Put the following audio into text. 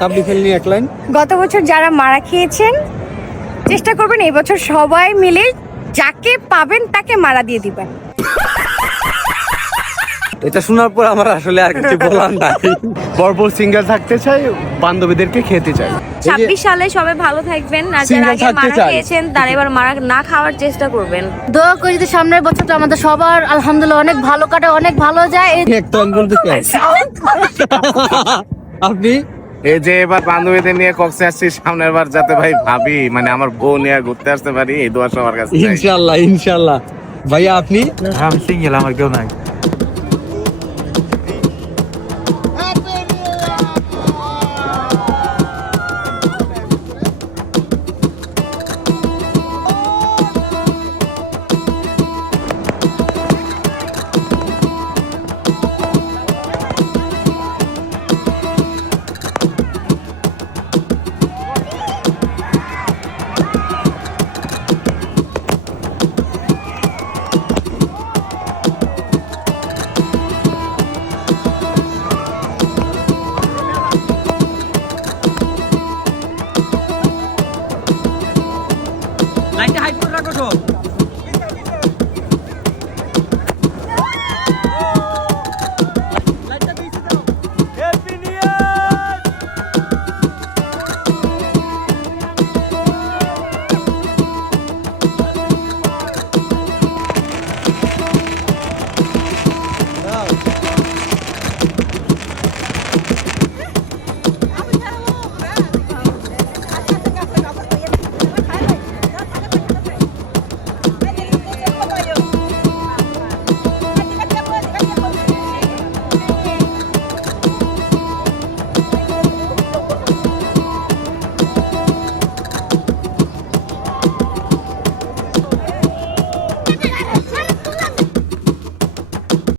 সাব্বির নিয়ে এক লাইন। গত বছর যারা মারা খেয়েছেন চেষ্টা করবেন এই বছর সবাই মিলে যাকে পাবেন তাকে মারা দিয়ে দিবেন। এটা শোনার পর আমার আসলে আর কিছু বলার নাই। পরপর সিঙ্গেল থাকতে চাই, বান্ধবীদেরকে খেতে চাই। 26 সালে সবাই ভালো থাকবেন, আর যারা Single আগে থাকতে মারা চাই। খেয়েছেন তারা এবার মারা না খাওয়ার চেষ্টা করবেন। দোয়া করি যে সামনের বছরটা আমাদের সবার আলহামদুলিল্লাহ অনেক ভালো কাটে, অনেক ভালো যায়। একটা বলতে চাই। আপনি এই যে এবার বান্ধবীদের নিয়ে কক্সে আসছি, সামনের বার যাতে ভাই ভাবি মানে আমার বউ নিয়ে ঘুরতে আসতে পারি, এই দোয়া সবার কাছে চাই। ইনশাআল্লাহ ইনশাআল্লাহ। ভাইয়া আপনি? আমি সিঙ্গেল, আমার কেউ নাই।